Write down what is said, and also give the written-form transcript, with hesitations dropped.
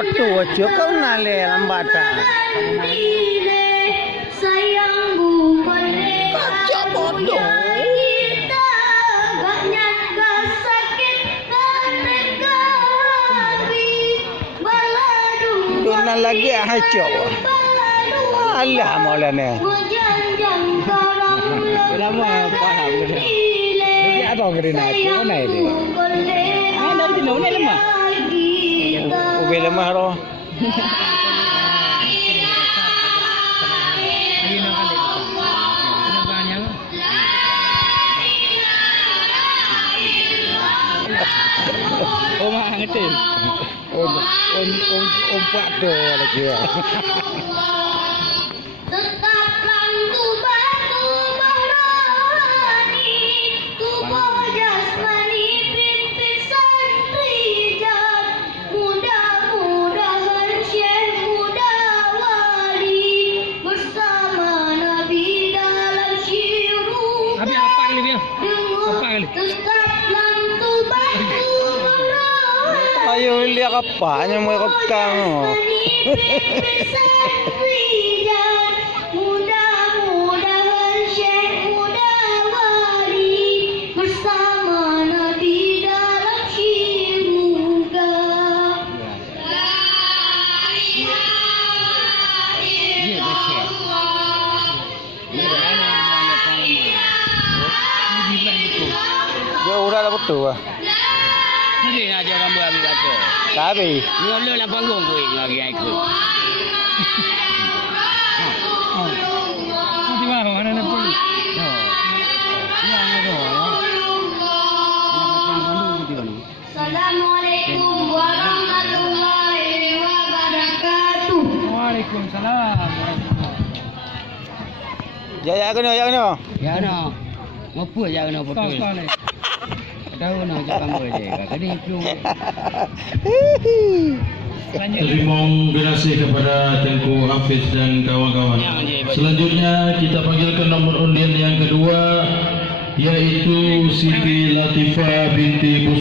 foto aja kau nale lambatan. Kaca foto. Dona lagi aja. Alah maulana. Lama paham dia. Dia apa kerana aku naik dia. Ada di mana lemah? Ubi lemah roh. Mak ngetin. Pak tu lagi. Habis apa kali dia? Apa kali? Ayo lihat apa yang mau rekam. Dia udah dapat tu ah. Ni aja rambut habis kata. Tapi Ni Allah lah panggung kau lagi ikut. Nanti mana nak pergi? Assalamualaikum warahmatullahi wabarakatuh. Waalaikumsalam. ya kena. Ya no. Apa ya no betul. Tahu no jangan boleh. Kali itu. Terima kasih kepada Tengku Hafiz dan kawan-kawan. Selanjutnya kita panggilkan nomor undian yang kedua, yaitu Siti Latifah binti